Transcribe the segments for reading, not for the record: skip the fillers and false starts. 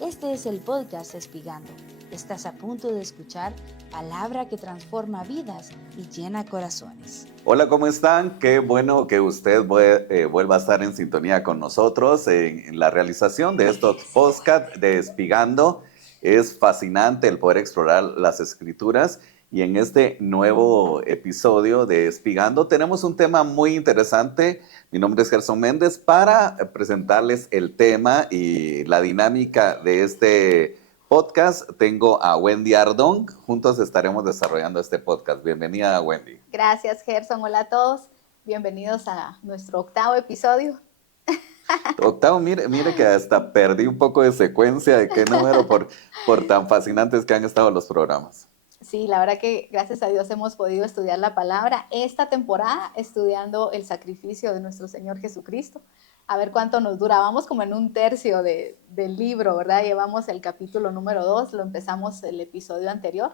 Este es el podcast Espigando. Estás a punto de escuchar palabra que transforma vidas y llena corazones. Hola, ¿cómo están? Qué bueno que usted vuelva a estar en sintonía con nosotros en la realización de estos podcasts de Espigando. Es fascinante el poder explorar las escrituras y en este nuevo episodio de Espigando tenemos un tema muy interesante. Mi nombre es Gerson Méndez para presentarles el tema y la dinámica de este podcast. Tengo a Wendy Ardón. Juntos estaremos desarrollando este podcast. Bienvenida, Wendy. Gracias, Gerson. Hola a todos. Bienvenidos a nuestro 8º episodio. Octavo, mire que hasta perdí un poco de secuencia de qué número por tan fascinantes que han estado los programas. Sí, la verdad que gracias a Dios hemos podido estudiar la palabra esta temporada, estudiando el sacrificio de nuestro Señor Jesucristo. A ver cuánto nos dura. Vamos como en un tercio del libro, ¿verdad? Llevamos el capítulo número 2, lo empezamos el episodio anterior.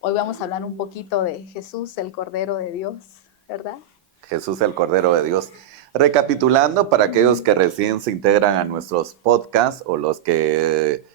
Hoy vamos a hablar un poquito de Jesús, el Cordero de Dios, ¿verdad? Jesús, el Cordero de Dios. Recapitulando, para aquellos que recién se integran a nuestros podcasts o los que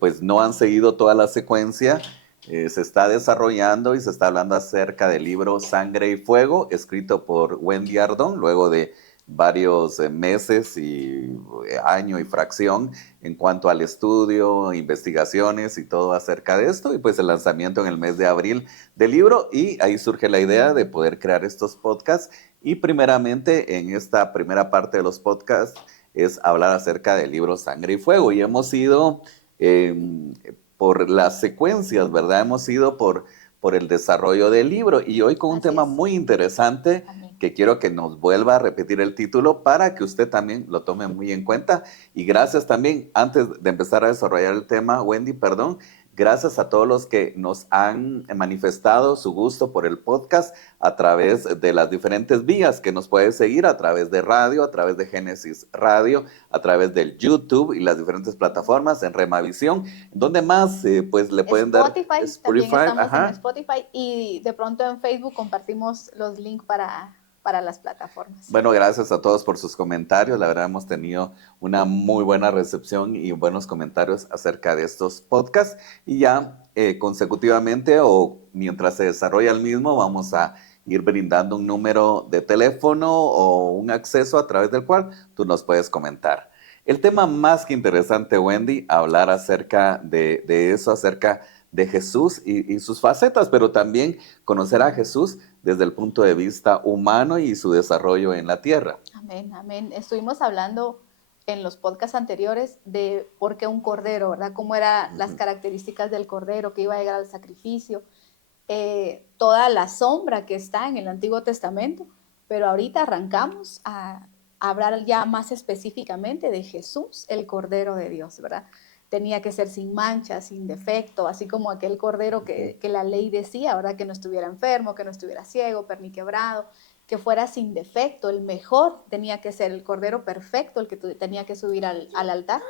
pues no han seguido toda la secuencia, se está desarrollando y se está hablando acerca del libro Sangre y Fuego, escrito por Wendy Ardón, luego de varios meses y año y fracción en cuanto al estudio, investigaciones y todo acerca de esto, y pues el lanzamiento en el mes de abril del libro, y ahí surge la idea de poder crear estos podcasts. Y primeramente en esta primera parte de los podcasts es hablar acerca del libro Sangre y Fuego, y hemos ido por las secuencias, ¿verdad? Hemos ido por el desarrollo del libro, y hoy con un tema muy interesante. Amén. Que quiero que nos vuelva a repetir el título para que usted también lo tome muy en cuenta. Y gracias también, antes de empezar a desarrollar el tema, Wendy, perdón, gracias a todos los que nos han manifestado su gusto por el podcast a través de las diferentes vías que nos puede seguir, a través de radio, a través de Génesis Radio, a través del YouTube y las diferentes plataformas en Remavisión, donde más pues le pueden Spotify, dar también estamos ajá. en Spotify, y de pronto en Facebook compartimos los links para las plataformas. Bueno, gracias a todos por sus comentarios. La verdad hemos tenido una muy buena recepción y buenos comentarios acerca de estos podcasts. Y ya consecutivamente o mientras se desarrolla el mismo, vamos a ir brindando un número de teléfono o un acceso a través del cual tú nos puedes comentar. El tema más que interesante, Wendy, hablar acerca de eso, acerca de Jesús y sus facetas, pero también conocer a Jesús desde el punto de vista humano y su desarrollo en la tierra. Amén, amén. Estuvimos hablando en los podcasts anteriores de por qué un cordero, ¿verdad? Cómo eran las características del cordero que iba a llegar al sacrificio, toda la sombra que está en el Antiguo Testamento, pero ahorita arrancamos a hablar ya más específicamente de Jesús, el Cordero de Dios, ¿verdad? Tenía que ser sin mancha, sin defecto, así como aquel cordero que la ley decía, ¿verdad? Que no estuviera enfermo, que no estuviera ciego, perniquebrado, que fuera sin defecto. El mejor tenía que ser el cordero perfecto, el que tenía que subir al altar.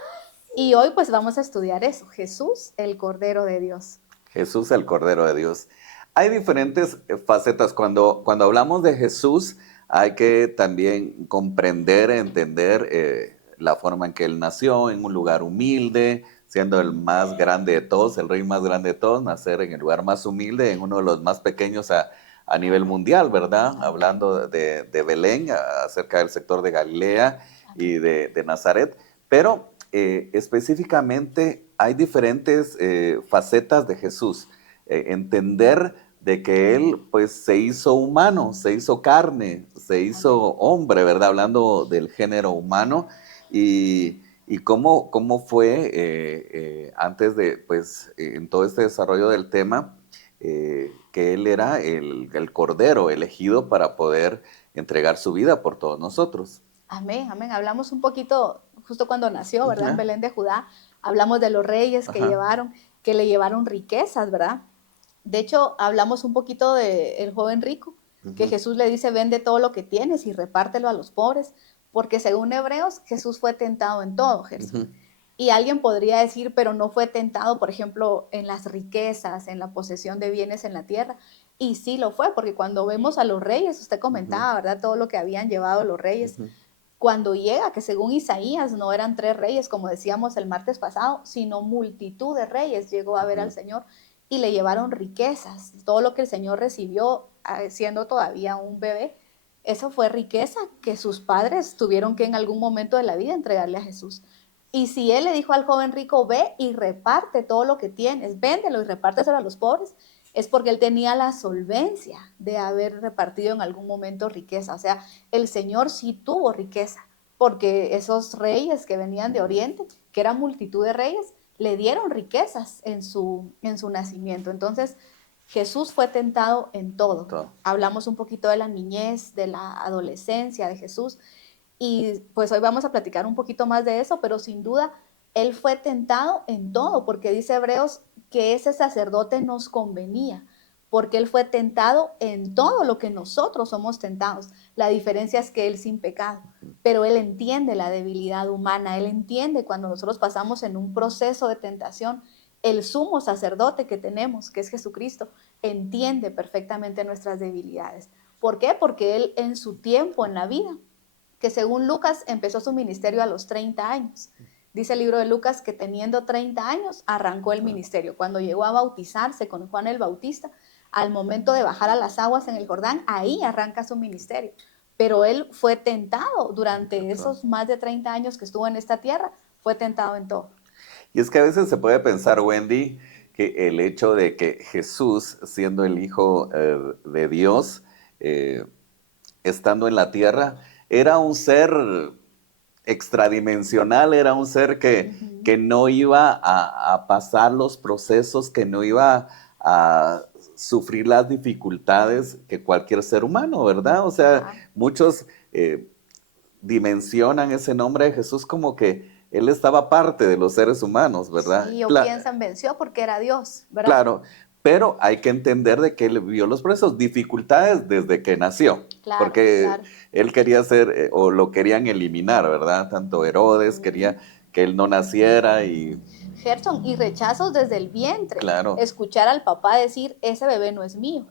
Y hoy pues vamos a estudiar eso, Jesús, el Cordero de Dios. Jesús, el Cordero de Dios. Hay diferentes facetas. Cuando hablamos de Jesús, hay que también comprender, entender la forma en que Él nació, en un lugar humilde, siendo el más grande de todos, el rey más grande de todos, nacer en el lugar más humilde, en uno de los más pequeños a nivel mundial, ¿verdad? Hablando de Belén, acerca del sector de Galilea y de Nazaret. Pero específicamente hay diferentes facetas de Jesús. Entender de que Él pues se hizo humano, se hizo carne, se hizo hombre, ¿verdad? Hablando del género humano y cómo fue antes de, pues, en todo este desarrollo del tema, que Él era el Cordero elegido para poder entregar su vida por todos nosotros. Amén, amén. Hablamos un poquito, justo cuando nació, ¿verdad? En Belén de Judá, hablamos de los reyes que le llevaron riquezas, ¿verdad? De hecho, hablamos un poquito del joven rico, que Jesús le dice, vende todo lo que tienes y repártelo a los pobres, porque según Hebreos, Jesús fue tentado en todo, Jesús. Y alguien podría decir, pero no fue tentado, por ejemplo, en las riquezas, en la posesión de bienes en la tierra. Y sí lo fue, porque cuando vemos a los reyes, usted comentaba, ¿verdad? Todo lo que habían llevado los reyes. cuando llega, que según Isaías no eran 3 reyes, como decíamos el martes pasado, sino multitud de reyes llegó a ver al Señor y le llevaron riquezas. Todo lo que el Señor recibió siendo todavía un bebé, eso fue riqueza que sus padres tuvieron que en algún momento de la vida entregarle a Jesús. Y si él le dijo al joven rico, ve y reparte todo lo que tienes, véndelo y repárteselo a los pobres, es porque él tenía la solvencia de haber repartido en algún momento riqueza. O sea, el Señor sí tuvo riqueza, porque esos reyes que venían de Oriente, que eran multitud de reyes, le dieron riquezas en su nacimiento. Entonces, Jesús fue tentado en todo. Todo. Hablamos un poquito de la niñez, de la adolescencia de Jesús, y pues hoy vamos a platicar un poquito más de eso, pero sin duda él fue tentado en todo, porque dice Hebreos que ese sacerdote nos convenía, porque él fue tentado en todo lo que nosotros somos tentados. La diferencia es que él sin pecado, pero él entiende la debilidad humana, él entiende cuando nosotros pasamos en un proceso de tentación. El sumo sacerdote que tenemos, que es Jesucristo, entiende perfectamente nuestras debilidades. ¿Por qué? Porque él en su tiempo en la vida, que según Lucas empezó su ministerio a los 30 años. Dice el libro de Lucas que teniendo 30 años arrancó el ministerio. Cuando llegó a bautizarse con Juan el Bautista, al momento de bajar a las aguas en el Jordán, ahí arranca su ministerio. Pero él fue tentado durante esos más de 30 años que estuvo en esta tierra, fue tentado en todo. Y es que a veces se puede pensar, Wendy, que el hecho de que Jesús, siendo el Hijo de Dios, estando en la tierra, era un ser extradimensional, era un ser que no iba a pasar los procesos, que no iba a sufrir las dificultades que cualquier ser humano, ¿verdad? O sea, muchos dimensionan ese nombre de Jesús como que él estaba parte de los seres humanos, ¿verdad? Sí, o piensan venció porque era Dios, ¿verdad? Claro, pero hay que entender de que él vivió los procesos, dificultades desde que nació, Claro, porque claro. él quería ser, o lo querían eliminar, ¿verdad? Tanto Herodes quería que él no naciera y Gerson, y rechazos desde el vientre. claro, Escuchar al papá decir, ese bebé no es mío,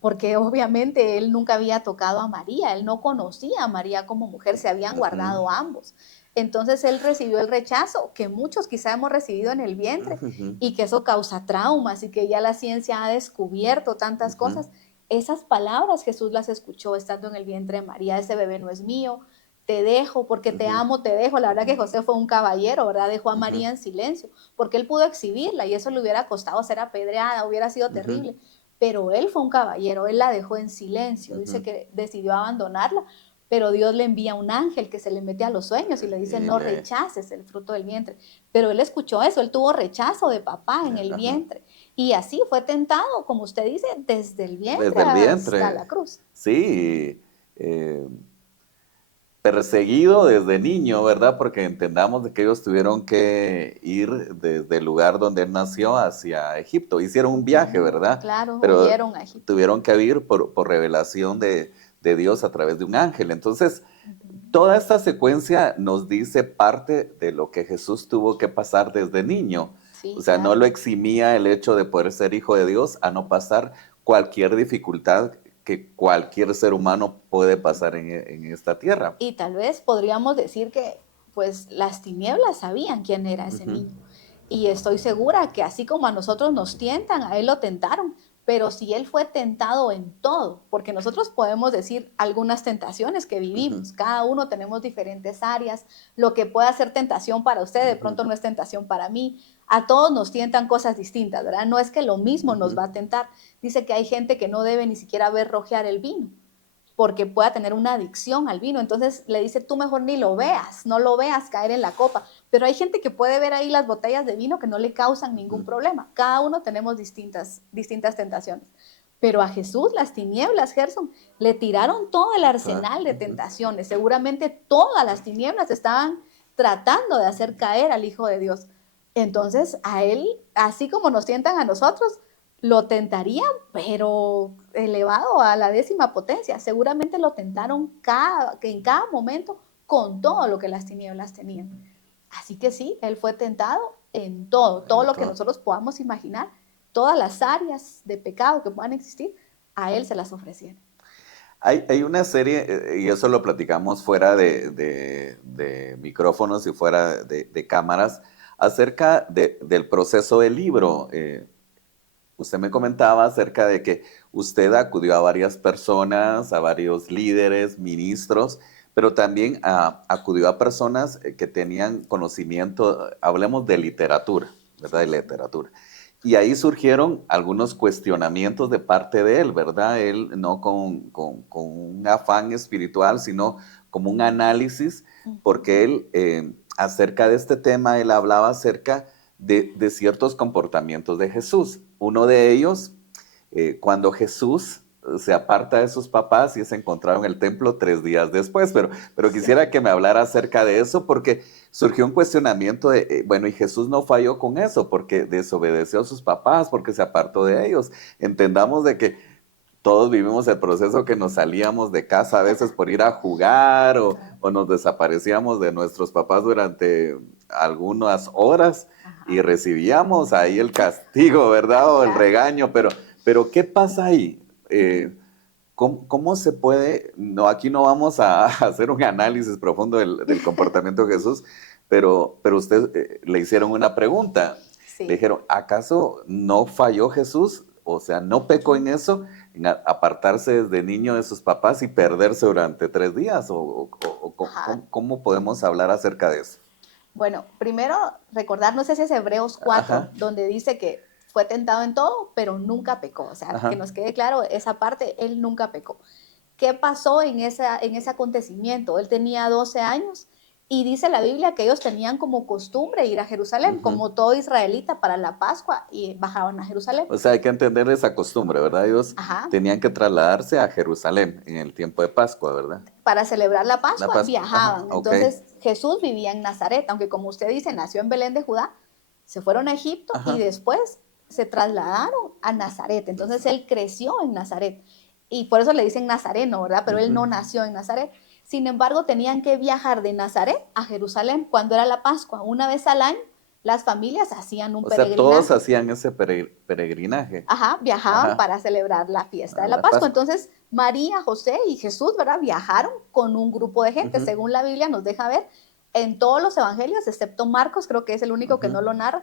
porque obviamente él nunca había tocado a María, él no conocía a María como mujer, se habían guardado ambos. Entonces él recibió el rechazo que muchos quizá hemos recibido en el vientre y que eso causa traumas y que ya la ciencia ha descubierto tantas cosas. Esas palabras Jesús las escuchó estando en el vientre de María, ese bebé no es mío, te dejo porque te amo, te dejo. La verdad que José fue un caballero, ¿verdad? Dejó a María en silencio porque él pudo exhibirla y eso le hubiera costado ser apedreada, hubiera sido terrible. Pero él fue un caballero, él la dejó en silencio, dice que decidió abandonarla, pero Dios le envía un ángel que se le mete a los sueños y le dice, no rechaces el fruto del vientre. Pero él escuchó eso, él tuvo rechazo de papá en el vientre. Y así fue tentado, como usted dice, desde el vientre hasta la cruz. Sí, perseguido desde niño, ¿verdad? Porque entendamos de que ellos tuvieron que ir desde el lugar donde él nació hacia Egipto. Hicieron un viaje, ¿verdad? Claro, pero huyeron a Egipto. Tuvieron que ir por revelación de Dios a través de un ángel. Entonces, toda esta secuencia nos dice parte de lo que Jesús tuvo que pasar desde niño. Sí, o sea, claro. no lo eximía el hecho de poder ser hijo de Dios a no pasar cualquier dificultad que cualquier ser humano puede pasar en esta tierra. Y tal vez podríamos decir que pues las tinieblas sabían quién era ese niño. Y estoy segura que así como a nosotros nos tientan, a él lo tentaron. Pero si él fue tentado en todo, porque nosotros podemos decir algunas tentaciones que vivimos, cada uno tenemos diferentes áreas, lo que pueda ser tentación para usted, de pronto no es tentación para mí, a todos nos tientan cosas distintas, ¿verdad? No es que lo mismo nos va a tentar. Dice que hay gente que no debe ni siquiera ver rojear el vino, porque pueda tener una adicción al vino. Entonces le dice, tú mejor ni lo veas, no lo veas caer en la copa. Pero hay gente que puede ver ahí las botellas de vino que no le causan ningún problema. Cada uno tenemos distintas tentaciones. Pero a Jesús las tinieblas, Gerson, le tiraron todo el arsenal de tentaciones. Seguramente todas las tinieblas estaban tratando de hacer caer al Hijo de Dios. Entonces a él, así como nos tientan a nosotros, lo tentarían, pero elevado a la 10ª potencia. Seguramente lo tentaron en cada momento con todo lo que las tinieblas tenían. Así que sí, él fue tentado en todo lo que nosotros podamos imaginar, todas las áreas de pecado que puedan existir, a él se las ofrecieron. Hay una serie, y eso lo platicamos fuera de micrófonos y fuera de cámaras, acerca del proceso del libro. Usted me comentaba acerca de que usted acudió a varias personas, a varios líderes, ministros, pero también acudió a personas que tenían conocimiento, hablemos de literatura, ¿verdad? De literatura. Y ahí surgieron algunos cuestionamientos de parte de él, ¿verdad? Él no con un afán espiritual, sino como un análisis, porque él, acerca de este tema, él hablaba acerca de ciertos comportamientos de Jesús. Uno de ellos, cuando Jesús se aparta de sus papás y es encontrado en el templo 3 días después, pero quisiera que me hablara acerca de eso porque surgió un cuestionamiento de, bueno, y Jesús no falló con eso porque desobedeció a sus papás, porque se apartó de ellos. Entendamos de que todos vivimos el proceso que nos salíamos de casa a veces por ir a jugar o nos desaparecíamos de nuestros papás durante algunas horas y recibíamos ahí el castigo, ¿verdad? O el regaño, pero ¿qué pasa ahí? ¿Cómo se puede? No, aquí no vamos a hacer un análisis profundo del comportamiento de Jesús, pero usted le hicieron una pregunta. Sí. Le dijeron, ¿acaso no falló Jesús? O sea, ¿no pecó en eso? En apartarse desde niño de sus papás y perderse durante 3 días? ¿Cómo podemos hablar acerca de eso? Bueno, primero recordar, no sé si es Hebreos 4, Ajá. donde dice que fue tentado en todo, pero nunca pecó. O sea, Ajá. que nos quede claro esa parte, él nunca pecó. ¿Qué pasó en ese acontecimiento? Él tenía 12 años y dice la Biblia que ellos tenían como costumbre ir a Jerusalén, como todo israelita para la Pascua, y bajaban a Jerusalén. O sea, hay que entender esa costumbre, ¿verdad? Ellos Ajá. tenían que trasladarse a Jerusalén en el tiempo de Pascua, ¿verdad? Para celebrar la Pascua, viajaban. Ajá, ok. Entonces Jesús vivía en Nazaret, aunque como usted dice, nació en Belén de Judá, se fueron a Egipto Ajá. y después se trasladaron a Nazaret. Entonces él creció en Nazaret y por eso le dicen nazareno, ¿verdad? Pero él no nació en Nazaret. Sin embargo, tenían que viajar de Nazaret a Jerusalén cuando era la Pascua. Una vez al año, las familias hacían un O sea, peregrinaje. todos hacían ese peregrinaje. Ajá, viajaban Ajá. para celebrar la fiesta Para de la la Pascua. Pascua. Entonces, María, José y Jesús, ¿verdad? Viajaron con un grupo de gente. Según la Biblia nos deja ver, en todos los evangelios, excepto Marcos, creo que es el único que no lo narra,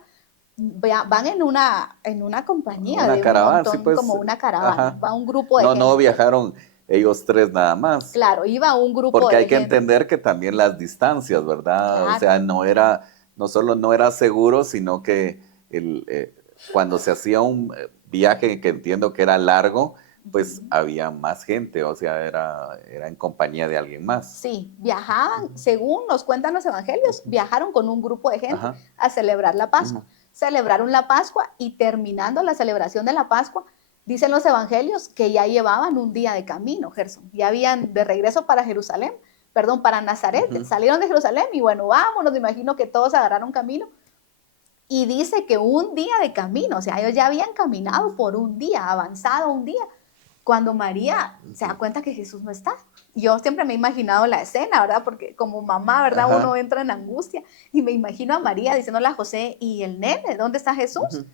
van en una compañía Una de caravana, un montón, sí, pues. como una caravana, Ajá. va un grupo de gente. No viajaron ellos 3 nada más. Claro, iba un grupo Porque de hay que gente. entender que también las distancias, ¿verdad? Claro. O sea, no solo no era seguro, sino que cuando se hacía un viaje que entiendo que era largo, pues había más gente, o sea, era en compañía de alguien más. Sí, viajaban, según nos cuentan los evangelios, viajaron con un grupo de gente Ajá. a celebrar la Pascua. Celebraron la Pascua y terminando la celebración de la Pascua, dicen los evangelios que ya llevaban un día de camino, Gerson. Ya habían de regreso para Jerusalén, perdón, para Nazaret. Salieron de Jerusalén y bueno, vámonos, me imagino que todos agarraron camino. Y dice que un día de camino, o sea, ellos ya habían caminado por un día, avanzado un día, cuando María se da cuenta que Jesús no está. Yo siempre me he imaginado la escena, ¿verdad? Porque como mamá, ¿verdad? Ajá. Uno entra en angustia y me imagino a María diciéndole a José, ¿y el nene? ¿Dónde está Jesús?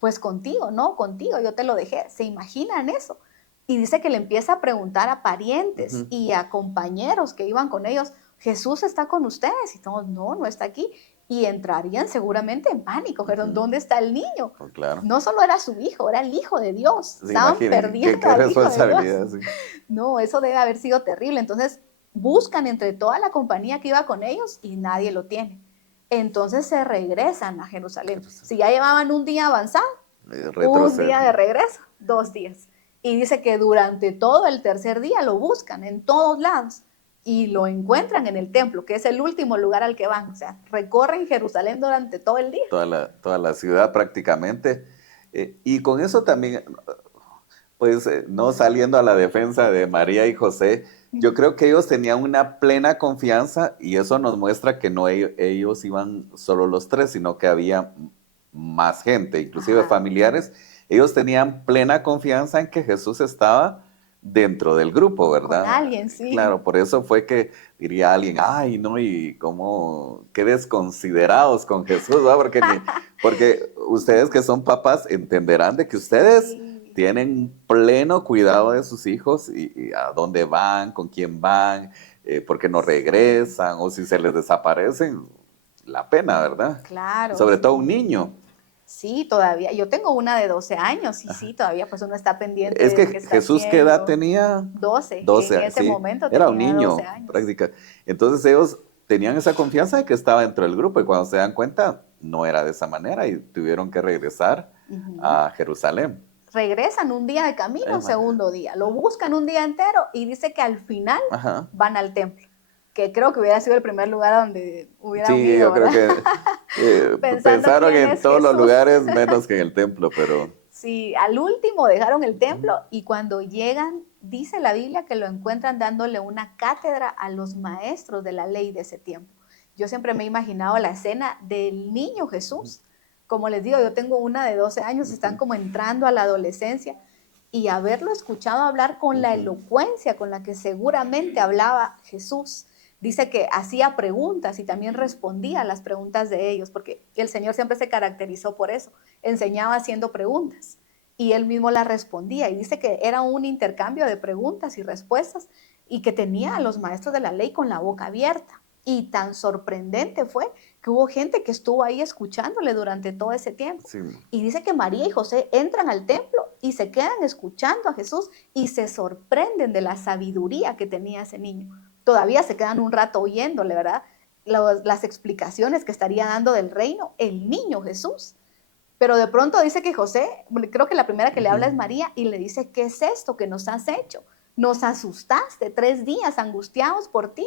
Pues contigo, ¿no? Contigo, yo te lo dejé. ¿Se imaginan eso? Y dice que le empieza a preguntar a parientes y a compañeros que iban con ellos, ¿Jesús está con ustedes? Y todos, no está aquí. Y entrarían seguramente en pánico, pero ¿dónde está el niño? Oh, claro. No solo era su hijo, era el hijo de Dios. Sí, Estaban imaginen, perdiendo qué al hijo de responsabilidad, Dios. sí. No, eso debe haber sido terrible. Entonces buscan entre toda la compañía que iba con ellos y nadie lo tiene. Entonces se regresan a Jerusalén. Si ya llevaban un día avanzado, un día de regreso, 2 días. Y dice que durante todo el tercer día lo buscan en todos lados y lo encuentran en el templo, que es el último lugar al que van. O sea, recorren Jerusalén durante todo el día. Toda la ciudad prácticamente. Y con eso también, pues no saliendo a la defensa de María y José, yo creo que ellos tenían una plena confianza y eso nos muestra que no ellos iban solo los 3, sino que había más gente, inclusive familiares. Ellos tenían plena confianza en que Jesús estaba dentro del grupo, ¿verdad? Con alguien, sí. Claro, por eso fue que diría alguien, ay, no, y cómo, qué desconsiderados con Jesús, ¿verdad? Porque ustedes que son papás entenderán de que ustedes tienen pleno cuidado de sus hijos y a dónde van, con quién van, por qué no regresan o si se les desaparecen, la pena, ¿verdad? Claro, Sobre todo un sí. niño. Sí, todavía. Yo tengo una de 12 años y sí, todavía pues uno está pendiente Es de que qué está Jesús, ¿qué edad haciendo. tenía? 12, en 12, ese sí, momento era un tenía 12 niño años. práctica. Entonces ellos tenían esa confianza de que estaba dentro del grupo y cuando se dan cuenta no era de esa manera y tuvieron que regresar Ujú. a Jerusalén. Regresan un día de camino, un Imagínate. segundo día. Lo buscan un día entero y dice que al final Ajá. van al templo, que creo que hubiera sido el primer lugar donde hubieran Sí, ido, yo creo ¿verdad? que Pensando pensaron quién en es todos los Jesús. lugares menos que en el templo, pero Sí, al último dejaron el templo y cuando llegan, dice la Biblia que lo encuentran dándole una cátedra a los maestros de la ley de ese tiempo. Yo siempre me he imaginado la escena del niño Jesús. Como les digo, yo tengo una de 12 años, están como entrando a la adolescencia y haberlo escuchado hablar con la elocuencia con la que seguramente hablaba Jesús. Dice que hacía preguntas y también respondía a las preguntas de ellos, porque el Señor siempre se caracterizó por eso, enseñaba haciendo preguntas y él mismo las respondía. Y dice que era un intercambio de preguntas y respuestas y que tenía a los maestros de la ley con la boca abierta. Y tan sorprendente fue que hubo gente que estuvo ahí escuchándole durante todo ese tiempo. sí. Y dice que María y José entran al templo y se quedan escuchando a Jesús y se sorprenden de la sabiduría que tenía ese niño. Todavía se quedan un rato oyéndole, ¿verdad? Las explicaciones que estaría dando del reino el niño Jesús. Pero de pronto dice que José, creo que la primera que le habla es María y le dice, ¿qué es esto que nos has hecho? Nos asustaste 3 días angustiados por ti.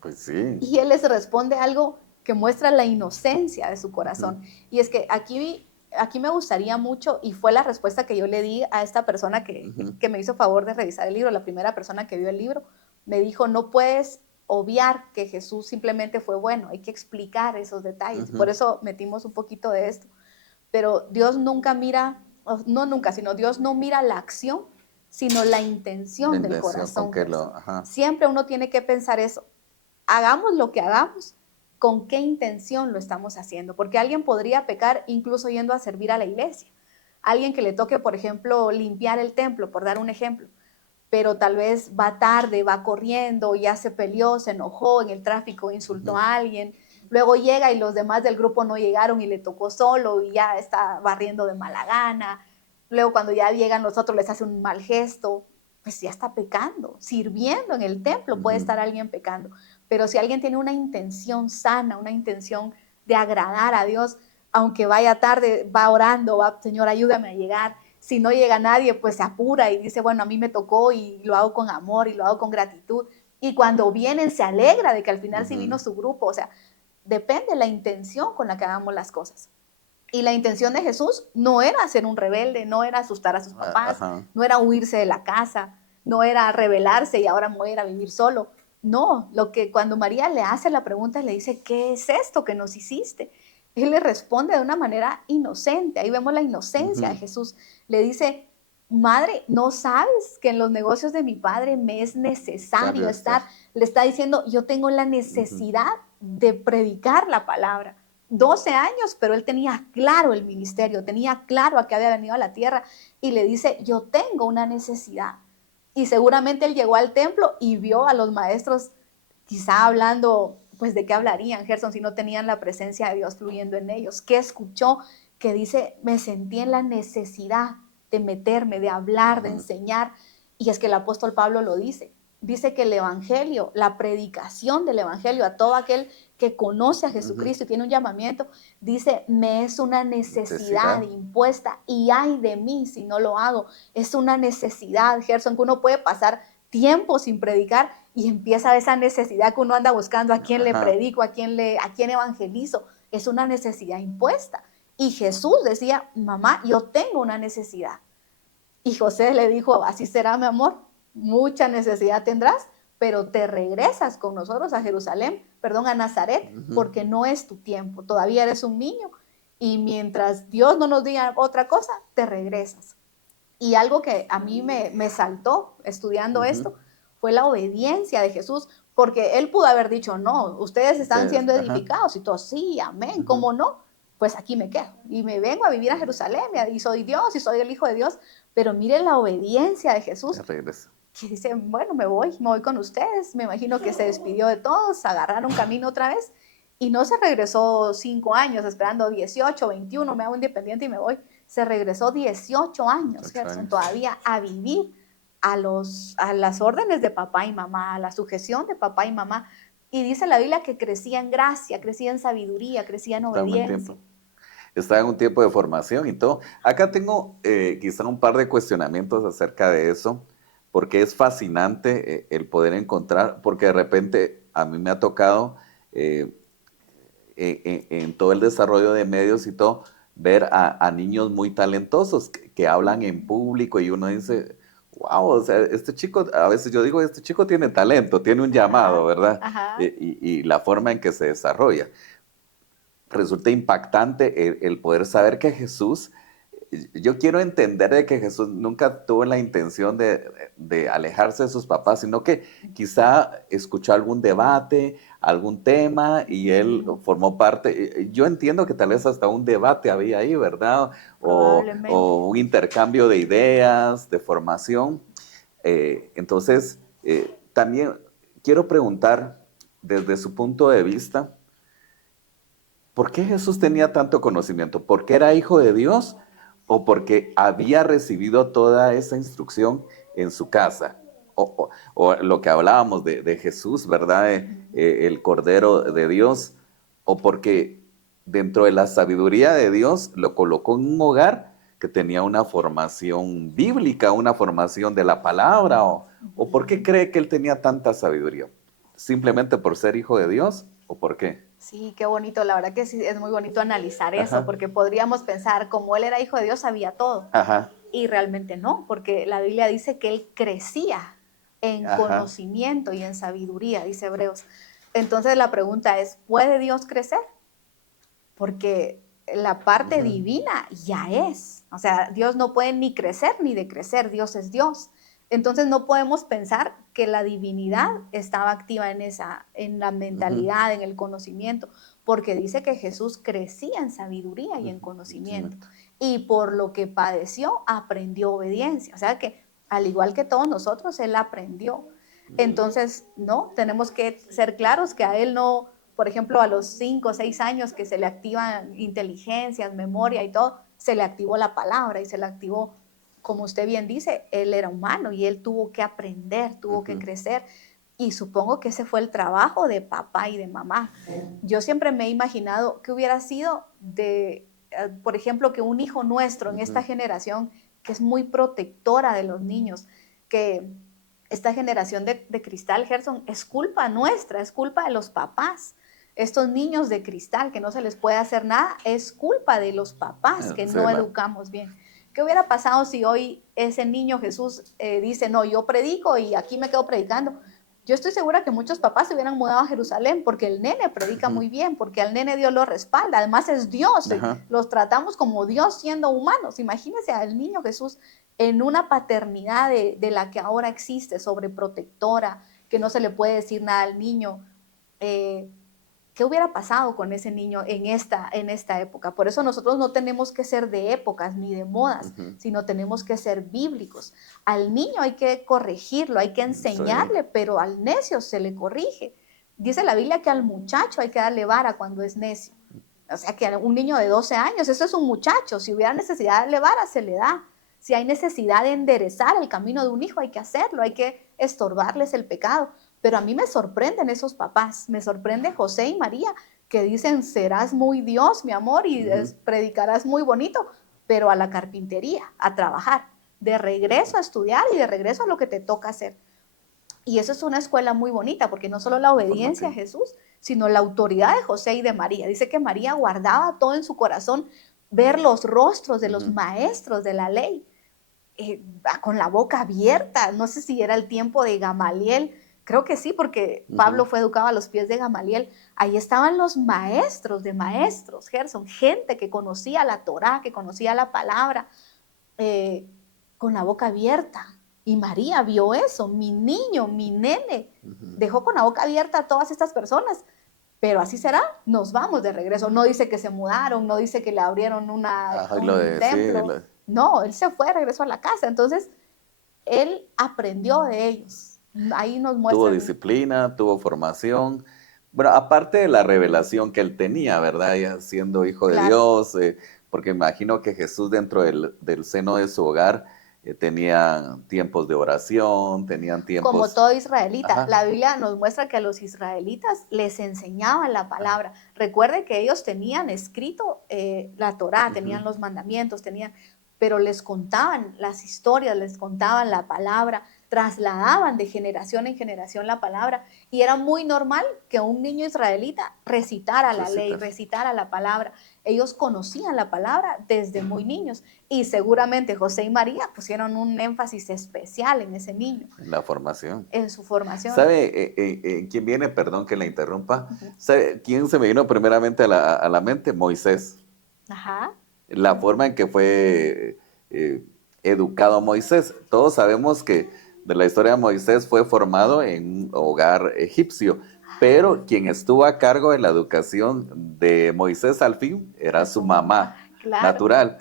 Pues sí. Y él les responde algo que muestra la inocencia de su corazón. Y es que aquí me gustaría mucho, y fue la respuesta que yo le di a esta persona que me hizo favor de revisar el libro, la primera persona que vio el libro, me dijo, no puedes obviar que Jesús simplemente fue bueno, hay que explicar esos detalles. Por eso metimos un poquito de esto. Pero Dios nunca mira, no nunca, sino Dios no mira la acción, sino la La intención del intención con corazón, que Gerson. lo... Ajá. Siempre uno tiene que pensar eso. Hagamos lo que hagamos, con qué intención lo estamos haciendo, porque alguien podría pecar incluso yendo a servir a la iglesia. Alguien que le toque, por ejemplo, limpiar el templo, por dar un ejemplo, pero tal vez va tarde, va corriendo, ya se peleó, se enojó en el tráfico, insultó a alguien, luego llega y los demás del grupo no llegaron y le tocó solo y ya está barriendo de mala gana, luego cuando ya llegan los otros les hace un mal gesto, pues ya está pecando, sirviendo en el templo puede estar alguien pecando, pero si alguien tiene una intención sana, una intención de agradar a Dios, aunque vaya tarde, va orando, va, Señor, ayúdame a llegar. Si no llega nadie, pues se apura y dice, bueno, a mí me tocó y lo hago con amor y lo hago con gratitud. Y cuando vienen, se alegra de que al final sí vino su grupo. O sea, depende de la intención con la que hagamos las cosas. Y la intención de Jesús no era ser un rebelde, no era asustar a sus papás, Ajá. no era huirse de la casa, no era rebelarse y ahora me voy a ir a vivir solo. No, lo que cuando María le hace la pregunta, le dice, ¿qué es esto que nos hiciste? Él le responde de una manera inocente. Ahí vemos la inocencia de Jesús. Le dice, madre, ¿no sabes que en los negocios de mi padre me es necesario estar? Le está diciendo, yo tengo la necesidad de predicar la palabra. 12 años, pero él tenía claro el ministerio, tenía claro a qué había venido a la tierra y le dice, yo tengo una necesidad. Y seguramente él llegó al templo y vio a los maestros quizá hablando, pues de qué hablarían, Gerson, si no tenían la presencia de Dios fluyendo en ellos. ¿Qué escuchó? Que dice, me sentí en la necesidad de meterme, de hablar, de enseñar. Y es que el apóstol Pablo lo dice que el evangelio, la predicación del evangelio a todo aquel que conoce a Jesucristo y tiene un llamamiento, dice, me es una necesidad impuesta y ay de mí si no lo hago. Es una necesidad, Gerson, que uno puede pasar tiempo sin predicar y empieza esa necesidad que uno anda buscando a quién le predico, a quién evangelizo. Es una necesidad impuesta. Y Jesús decía, mamá, yo tengo una necesidad. Y José le dijo, así será, mi amor, mucha necesidad tendrás, pero te regresas con nosotros a Jerusalén, perdón, a Nazaret, porque no es tu tiempo, todavía eres un niño y mientras Dios no nos diga otra cosa, te regresas. Y algo que a mí me saltó estudiando esto fue la obediencia de Jesús, porque él pudo haber dicho, no, ustedes están siendo edificados y todo, sí, amén, ¿cómo no? pues aquí me quedo y me vengo a vivir a Jerusalén y soy Dios y soy el Hijo de Dios. Pero miren la obediencia de Jesús, De regreso. que dice, bueno, me voy con ustedes. Me imagino que se despidió de todos, agarraron camino otra vez y no se regresó 5 años esperando 18, 21, me hago independiente y me voy. Se regresó 18 años, 8 Gerson, años. todavía a vivir a las órdenes de papá y mamá, a la sujeción de papá y mamá. Y dice la Biblia que crecía en gracia, crecía en sabiduría, crecía en Estaba en obediencia. tiempo. Estaba en un tiempo de formación y todo. Acá tengo quizá un par de cuestionamientos acerca de eso, porque es fascinante el poder encontrar, porque de repente a mí me ha tocado eh, en todo el desarrollo de medios y todo, ver a niños muy talentosos que hablan en público y uno dice, wow, o sea, este chico, a veces yo digo, este chico tiene talento, tiene un llamado, Ajá, ¿verdad? ajá. Y la forma en que se desarrolla. Resulta impactante el poder saber que Jesús, yo quiero entender de que Jesús nunca tuvo la intención de alejarse de sus papás, sino que quizá escuchó algún debate, algún tema y él formó parte. Yo entiendo que tal vez hasta un debate había ahí, ¿verdad? Probablemente. O un intercambio de ideas, de formación. Entonces, también quiero preguntar desde su punto de vista, ¿por qué Jesús tenía tanto conocimiento? ¿Porque era hijo de Dios o porque había recibido toda esa instrucción en su casa? O lo que hablábamos de Jesús, ¿verdad? El Cordero de Dios. O porque dentro de la sabiduría de Dios lo colocó en un hogar que tenía una formación bíblica, una formación de la palabra. ¿O por qué cree que él tenía tanta sabiduría? ¿Simplemente por ser hijo de Dios o por qué? Sí, qué bonito, la verdad que sí, es muy bonito analizar eso, Ajá, porque podríamos pensar, como él era hijo de Dios, sabía todo, ajá, y realmente no, porque la Biblia dice que él crecía en ajá. conocimiento y en sabiduría, dice Hebreos. Entonces la pregunta es, ¿puede Dios crecer? Porque la parte Ujú, divina ya es. O sea, Dios no puede ni crecer ni decrecer, Dios es Dios. Entonces no podemos pensar que la divinidad estaba activa en la ujú, mentalidad, en el conocimiento, porque dice que Jesús crecía en sabiduría y en ujú, conocimiento. conocimiento. Y por lo que padeció, aprendió obediencia. O sea que al igual que todos nosotros, Él aprendió. Ujú, Entonces, no, tenemos que ser claros que a Él no, por ejemplo, a los 5 o 6 años que se le activan inteligencias, memoria y todo, se le activó la palabra y se le activó, como usted bien dice, él era humano y él tuvo que aprender, tuvo que ujú, crecer. Y supongo que ese fue el trabajo de papá y de mamá. Yo siempre me he imaginado que hubiera sido por ejemplo, que un hijo nuestro en esta ujú. generación que es muy protectora de los niños, que esta generación de cristal, Gerson, es culpa nuestra, es culpa de los papás. Estos niños de cristal que no se les puede hacer nada, es culpa de los papás que Sí, no educamos bien. ¿Qué hubiera pasado si hoy ese niño Jesús dice, no, yo predico y aquí me quedo predicando? Yo estoy segura que muchos papás se hubieran mudado a Jerusalén porque el nene predica ujú, muy bien, porque al nene Dios lo respalda, además es Dios, ajá, los tratamos como Dios siendo humanos. Imagínense al niño Jesús en una paternidad de la que ahora existe, sobreprotectora, que no se le puede decir nada al niño. Eh, ¿Qué hubiera pasado con ese niño en esta época? Por eso nosotros no tenemos que ser de épocas ni de modas, ujú. sino tenemos que ser bíblicos. Al niño hay que corregirlo, hay que Sí, enseñarle, pero al necio se le corrige. Dice la Biblia que al muchacho hay que darle vara cuando es necio. O sea, que a un niño de 12 años, eso es un muchacho, si hubiera necesidad de darle vara, se le da. Si hay necesidad de enderezar el camino de un hijo, hay que hacerlo, hay que estorbarles el pecado. Pero a mí me sorprenden esos papás, me sorprende José y María, que dicen, serás muy Dios, mi amor, y ujú, predicarás muy bonito, pero a la carpintería, a trabajar, de regreso a estudiar y de regreso a lo que te toca hacer. Y eso es una escuela muy bonita, porque no solo la obediencia a informativo. Jesús, sino la autoridad de José y de María. Dice que María guardaba todo en su corazón, ver los rostros de los Ujú, maestros de la ley, con la boca abierta. No sé si era el tiempo de Gamaliel, creo que sí, porque Pablo ujú, fue educado a los pies de Gamaliel. Ahí estaban los maestros de maestros, Gerson, gente que conocía la Torá, que conocía la palabra, eh, con la boca abierta. Y María vio eso, mi niño, mi nene, ujú. dejó con la boca abierta a todas estas personas. pero así será, nos vamos de regreso. No dice que se mudaron, no dice que le abrieron un templo. No, él se fue de regreso a la casa. Entonces, él aprendió de ellos. Ahí nos muestra. Tuvo disciplina, tuvo formación. Bueno, aparte de la revelación que él tenía, ¿verdad? Ya siendo hijo de Dios, porque imagino que Jesús dentro del seno de su hogar tenía tiempos de oración, tenían tiempos... Como todo israelita. Ajá. La Biblia nos muestra que a los israelitas les enseñaban la palabra. Recuerde que ellos tenían escrito la Torá, tenían los mandamientos, pero les contaban las historias, les contaban la palabra, trasladaban de generación en generación la palabra, y era muy normal que un niño israelita recitara la ley, recitara la palabra. Ellos conocían la palabra desde muy niños, y seguramente José y María pusieron un énfasis especial en ese niño. En la formación. En su formación. ¿Sabe quién viene? Perdón que la interrumpa. ¿Sabe quién se me vino primeramente a la mente? Moisés. Ajá. La forma en que fue educado Moisés. Todos sabemos que de la historia de Moisés fue formado en un hogar egipcio, pero quien estuvo a cargo de la educación de Moisés al fin era su mamá natural,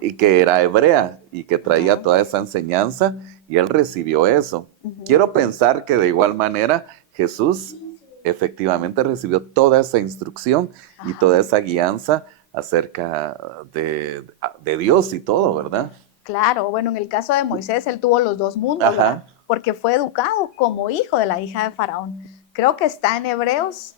y que era hebrea y que traía toda esa enseñanza, y él recibió eso. Quiero pensar que de igual manera Jesús efectivamente recibió toda esa instrucción y toda esa guianza acerca de Dios y todo, ¿verdad? Claro, bueno, en el caso de Moisés, él tuvo los dos mundos, ¿verdad? Porque fue educado como hijo de la hija de Faraón. Creo que está en Hebreos,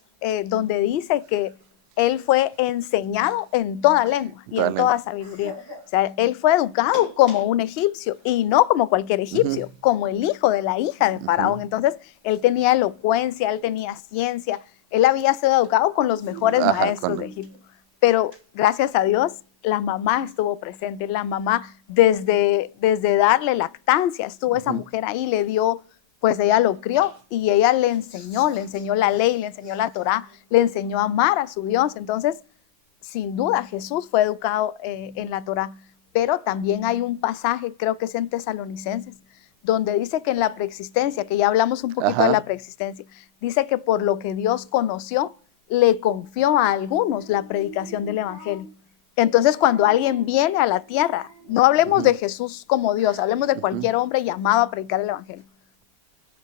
donde dice que él fue enseñado en toda lengua y en toda sabiduría. O sea, él fue educado como un egipcio, y no como cualquier egipcio, como el hijo de la hija de Faraón. Entonces, él tenía elocuencia, él tenía ciencia, él había sido educado con los mejores maestros de Egipto. Pero gracias a Dios, la mamá estuvo presente. La mamá, desde darle lactancia, estuvo esa mujer ahí, le dio, pues ella lo crió, y ella le enseñó la ley, le enseñó la Torá, le enseñó a amar a su Dios. Entonces, sin duda, Jesús fue educado en la Torá. Pero también hay un pasaje, creo que es en Tesalonicenses, donde dice que en la preexistencia, que ya hablamos un poquito de la preexistencia, dice que por lo que Dios conoció, le confió a algunos la predicación del evangelio. Entonces, cuando alguien viene a la tierra, no hablemos de Jesús como Dios, hablemos de cualquier hombre llamado a predicar el evangelio.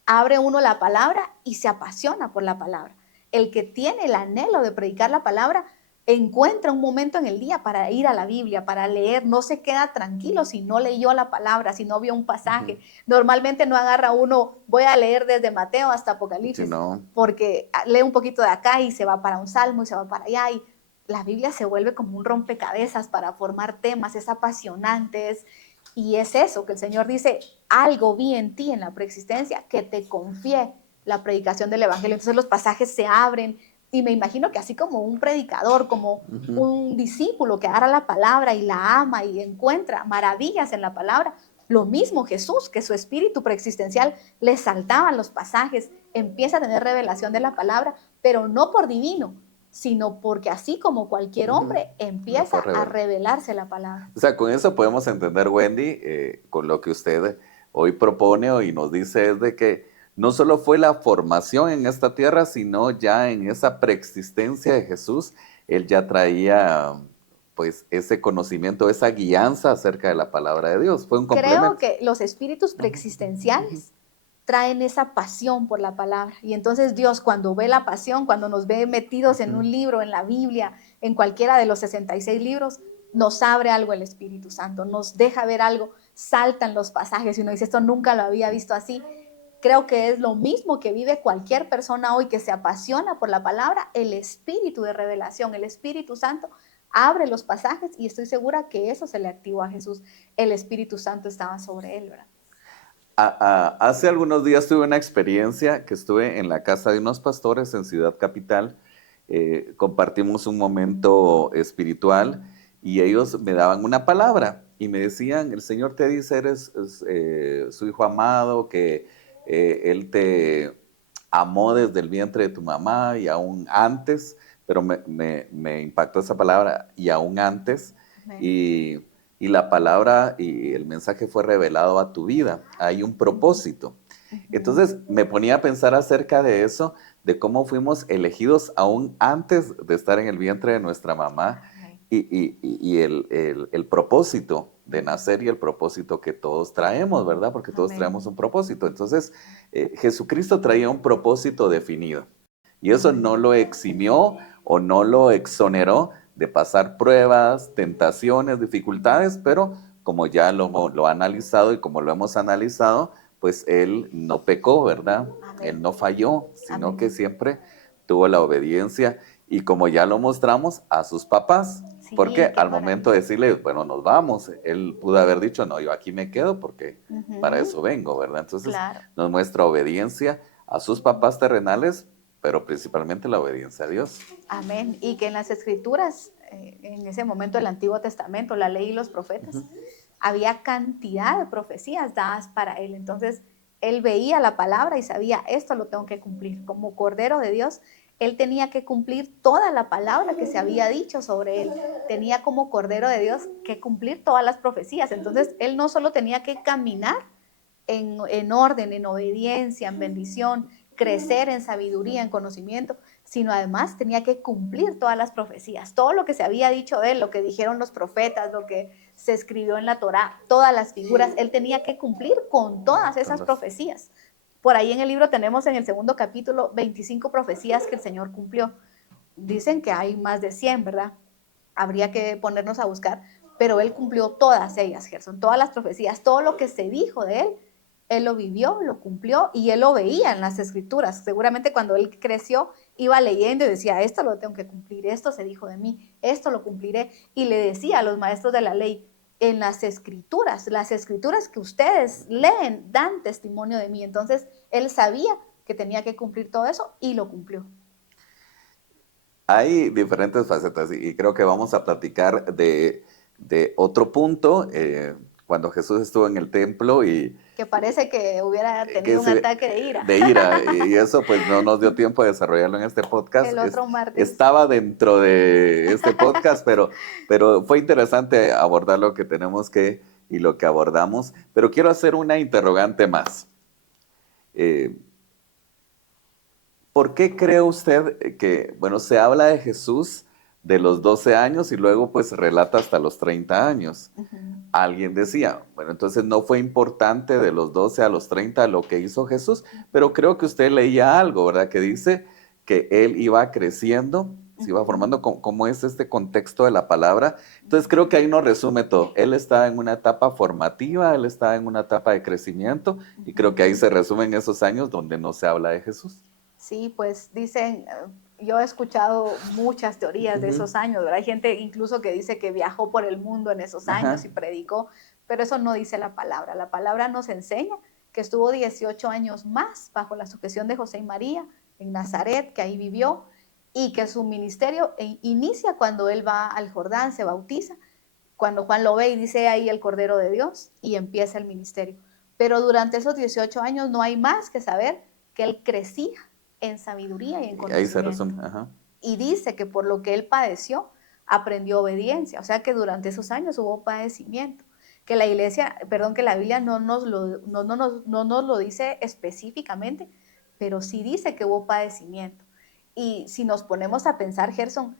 Abre uno la palabra y se apasiona por la palabra. El que tiene el anhelo de predicar la palabra encuentra un momento en el día para ir a la Biblia, para leer. No se queda tranquilo si no leyó la palabra, si no vio un pasaje. Normalmente no agarra uno, voy a leer desde Mateo hasta Apocalipsis, porque lee un poquito de acá y se va para un salmo y se va para allá, y la Biblia se vuelve como un rompecabezas para formar temas, es apasionante, y es eso que el Señor dice: algo vi en ti en la preexistencia, que te confié la predicación del evangelio. Entonces los pasajes se abren, y me imagino que así como un predicador, como un discípulo que agarra la palabra y la ama y encuentra maravillas en la palabra, lo mismo Jesús, que su espíritu preexistencial le saltaban los pasajes, empieza a tener revelación de la palabra, pero no por divino, sino porque así como cualquier hombre empieza a revelarse la palabra. O sea, con eso podemos entender, Wendy, con lo que usted hoy propone y nos dice, es de que no solo fue la formación en esta tierra, sino ya en esa preexistencia de Jesús, él ya traía pues ese conocimiento, esa guianza acerca de la palabra de Dios. Fue un complemento. Creo que los espíritus preexistenciales traen esa pasión por la palabra, y entonces Dios, cuando ve la pasión, cuando nos ve metidos en un libro, en la Biblia, en cualquiera de los 66 libros, nos abre algo el Espíritu Santo, nos deja ver algo, saltan los pasajes y uno dice: esto nunca lo había visto así. Creo que es lo mismo que vive cualquier persona hoy que se apasiona por la palabra. El espíritu de revelación, el Espíritu Santo abre los pasajes, y estoy segura que eso se le activó a Jesús. El Espíritu Santo estaba sobre él, ¿verdad? Hace algunos días tuve una experiencia que estuve en la casa de unos pastores en Ciudad Capital. Compartimos un momento espiritual y ellos me daban una palabra y me decían: el Señor te dice, eres su hijo amado, que Él te amó desde el vientre de tu mamá y aún antes, pero me impactó esa palabra, y aún antes. Y la palabra y el mensaje fue revelado a tu vida. Hay un propósito. Entonces me ponía a pensar acerca de eso, de cómo fuimos elegidos aún antes de estar en el vientre de nuestra mamá Amén. y el propósito de nacer y el propósito que todos traemos, ¿verdad? Porque todos Amén. traemos un propósito. Entonces, Jesucristo traía un propósito definido y eso no lo eximió o no lo exoneró de pasar pruebas, tentaciones, dificultades, pero como ya lo ha analizado y como lo hemos analizado, pues él no pecó, ¿verdad? Él Amén. no falló, sino Amén. que siempre tuvo la obediencia y como ya lo mostramos a sus papás, Sí, porque qué al momento de maravilla. decirle, bueno, nos vamos, él pudo haber dicho, no, yo aquí me quedo porque para Ujú, eso vengo, ¿verdad? Entonces claro. nos muestra obediencia a sus papás terrenales, pero principalmente la obediencia a Dios. Amén. Y que en las escrituras, en ese momento del Antiguo Testamento, la ley y los profetas, Ujú. había cantidad de profecías dadas para él. Entonces, él veía la palabra y sabía, esto lo tengo que cumplir. Como Cordero de Dios, él tenía que cumplir toda la palabra que se había dicho sobre él. Tenía como Cordero de Dios que cumplir todas las profecías. Entonces, él no solo tenía que caminar en orden, en obediencia, en bendición, crecer en sabiduría, en conocimiento, sino además tenía que cumplir todas las profecías, todo lo que se había dicho de él, lo que dijeron los profetas, lo que se escribió en la Torá, todas las figuras, él tenía que cumplir con todas esas profecías. Por ahí en el libro tenemos en el segundo capítulo 25 profecías que el Señor cumplió. Dicen que hay más de 100, ¿verdad? Habría que ponernos a buscar, pero él cumplió todas ellas, Gerson, todas las profecías, todo lo que se dijo de él lo vivió, lo cumplió y él lo veía en las escrituras. Seguramente cuando él creció iba leyendo y decía, esto lo tengo que cumplir, esto se dijo de mí, esto lo cumpliré. Y le decía a los maestros de la ley, en las escrituras que ustedes leen dan testimonio de mí. Entonces él sabía que tenía que cumplir todo eso y lo cumplió. Hay diferentes facetas y creo que vamos a platicar de otro punto, cuando Jesús estuvo en el templo y Que parece que hubiera que tenido un se, ataque de ira de ira, y eso pues no nos dio tiempo de desarrollarlo en este podcast. el otro martes. Estaba dentro de este podcast, pero fue interesante abordar lo que tenemos que y lo que abordamos, pero quiero hacer una interrogante más. Eh, ¿Por qué cree usted que, bueno, se habla de Jesús de los 12 años y luego pues relata hasta los 30 años? Ujú. Alguien decía, bueno, entonces no fue importante de los 12 a los 30 lo que hizo Jesús, pero creo que usted leía algo, ¿verdad? Que dice que él iba creciendo, se iba Ujú. formando, ¿cómo es este contexto de la palabra? Entonces creo que ahí nos resume todo. Él está en una etapa formativa, él está en una etapa de crecimiento y creo que ahí Ujú. se resumen esos años donde no se habla de Jesús. Sí, pues dicen, yo he escuchado muchas teorías de Ujú. esos años, ¿verdad? Hay gente incluso que dice que viajó por el mundo en esos años Ajá. y predicó, pero eso no dice la palabra. La palabra nos enseña que estuvo 18 años más bajo la sujeción de José y María en Nazaret, que ahí vivió, y que su ministerio inicia cuando él va al Jordán, se bautiza, cuando Juan lo ve y dice ahí el Cordero de Dios y empieza el ministerio. Pero durante esos 18 años no hay más que saber que él crecía en sabiduría y en Y ahí se conocimiento. resume. Ajá. Y dice que por lo que él padeció, aprendió obediencia. O sea que durante esos años hubo padecimiento. Que la iglesia, perdón, que la Biblia no nos lo dice específicamente, pero sí dice que hubo padecimiento. Y si nos ponemos a pensar, Gerson,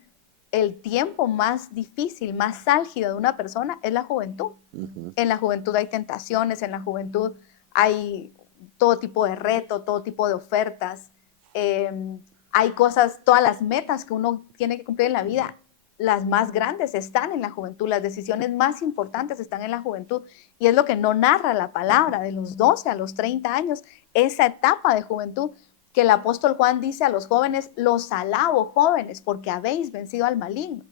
el tiempo más difícil, más álgido de una persona es la juventud. Ujú. En la juventud hay tentaciones, en la juventud hay todo tipo de reto, todo tipo de ofertas, eh, hay cosas, todas las metas que uno tiene que cumplir en la vida, las más grandes están en la juventud, las decisiones más importantes están en la juventud, y es lo que no narra la palabra de los 12 a los 30 años, esa etapa de juventud que el apóstol Juan dice a los jóvenes, los alabo jóvenes porque habéis vencido al maligno.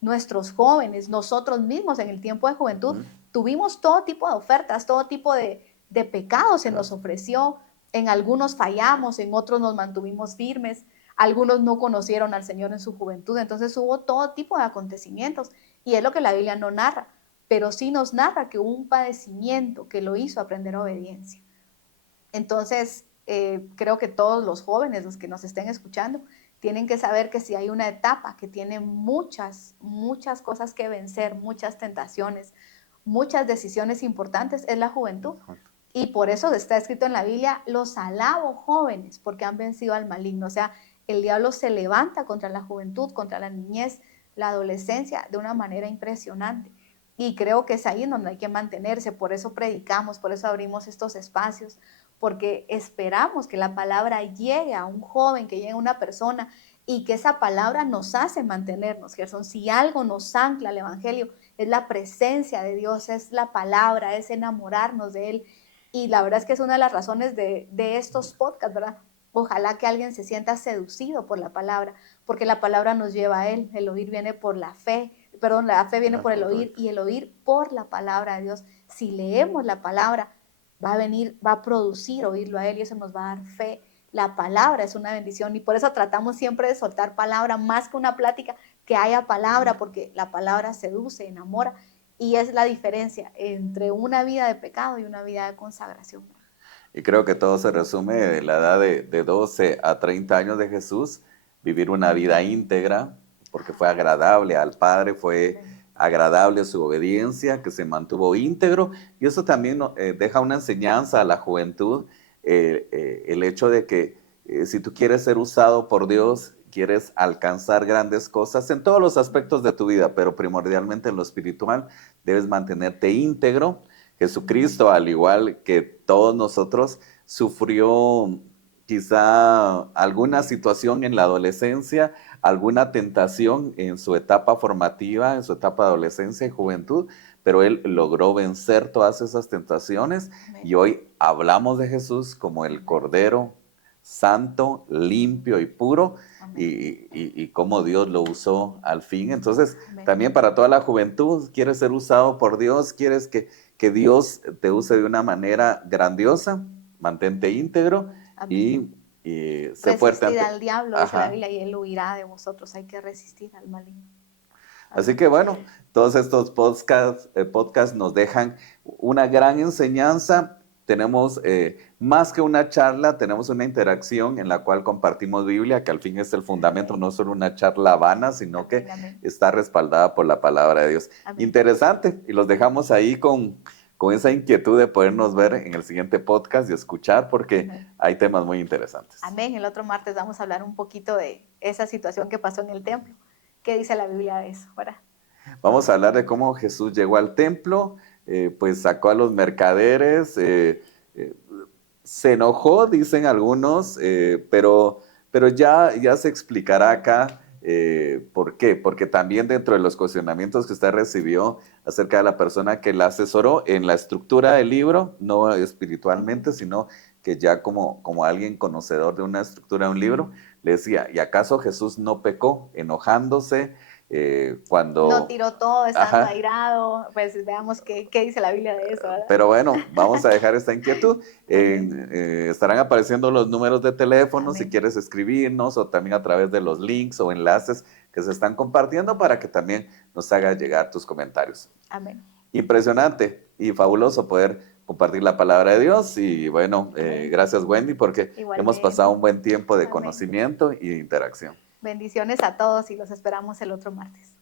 Nuestros jóvenes, nosotros mismos en el tiempo de juventud, Ujú. tuvimos todo tipo de ofertas, todo tipo de pecados se Claro. nos ofreció, en algunos fallamos, en otros nos mantuvimos firmes, algunos no conocieron al Señor en su juventud, entonces hubo todo tipo de acontecimientos y es lo que la Biblia no narra, pero sí nos narra que hubo un padecimiento que lo hizo aprender obediencia. Entonces, creo que todos los jóvenes, los que nos estén escuchando, tienen que saber que si hay una etapa que tiene muchas cosas que vencer, muchas tentaciones, muchas decisiones importantes, es la juventud. Y por eso está escrito en la Biblia, los alabo jóvenes, porque han vencido al maligno. O sea, el diablo se levanta contra la juventud, contra la niñez, la adolescencia, de una manera impresionante. Y creo que es ahí en donde hay que mantenerse. Por eso predicamos, por eso abrimos estos espacios, porque esperamos que la palabra llegue a un joven, que llegue a una persona, y que esa palabra nos hace mantenernos, Gerson. Si algo nos ancla al Evangelio, es la presencia de Dios, es la palabra, es enamorarnos de Él. Y la verdad es que es una de las razones de estos podcasts, ¿verdad? Ojalá que alguien se sienta seducido por la palabra, porque la palabra nos lleva a Él. El oír viene por la fe, perdón, la fe viene por el oír y el oír por la palabra de Dios. Si leemos la palabra, va a venir, va a producir oírlo a Él y eso nos va a dar fe. La palabra es una bendición y por eso tratamos siempre de soltar palabra, más que una plática, que haya palabra, porque la palabra seduce, enamora. Y es la diferencia entre una vida de pecado y una vida de consagración. Y creo que todo se resume en la edad de 12 a 30 años de Jesús, vivir una vida íntegra, porque fue agradable al Padre, fue agradable su obediencia, que se mantuvo íntegro. Y eso también deja una enseñanza a la juventud, el hecho de que si tú quieres ser usado por Dios, quieres alcanzar grandes cosas en todos los aspectos de tu vida, pero primordialmente en lo espiritual, debes mantenerte íntegro. Jesucristo, al igual que todos nosotros, sufrió quizá alguna situación en la adolescencia, alguna tentación en su etapa formativa, en su etapa de adolescencia y juventud, pero Él logró vencer todas esas tentaciones. Amén. Y hoy hablamos de Jesús como el Cordero santo, limpio y puro, y cómo Dios lo usó al fin. Entonces, amén, también para toda la juventud, quieres ser usado por Dios, quieres que Dios te use de una manera grandiosa, mantente íntegro y sé fuerte. Resistid al diablo, dice la Biblia, y él huirá de vosotros. Hay que resistir al maligno. Así que bueno, todos estos podcasts nos dejan una gran enseñanza. Tenemos más que una charla, tenemos una interacción en la cual compartimos Biblia, que al fin es el fundamento, no solo una charla vana, sino que está respaldada por la palabra de Dios. Amén. Interesante, y los dejamos ahí con esa inquietud de podernos ver en el siguiente podcast y escuchar, porque amén, hay temas muy interesantes. Amén, el otro martes vamos a hablar un poquito de esa situación que pasó en el templo. ¿Qué dice la Biblia de eso? ¿Verdad? Vamos a hablar de cómo Jesús llegó al templo, pues sacó a los mercaderes, se enojó, dicen algunos, pero ya se explicará acá por qué. Porque también dentro de los cuestionamientos que usted recibió acerca de la persona que la asesoró en la estructura del libro, no espiritualmente, sino que ya como alguien conocedor de una estructura de un libro, le decía, ¿y acaso Jesús no pecó enojándose? Cuando no tiró todo, estando airado, pues veamos qué dice la Biblia de eso, ¿verdad? Pero bueno, vamos a dejar esta inquietud. Estarán apareciendo los números de teléfono, amén, si quieres escribirnos, o también a través de los links o enlaces que se están compartiendo para que también nos hagas llegar tus comentarios. Amén. Impresionante y fabuloso poder compartir la palabra de Dios. Y bueno, gracias Wendy, porque hemos pasado un buen tiempo de conocimiento y de interacción. Bendiciones a todos y los esperamos el otro martes.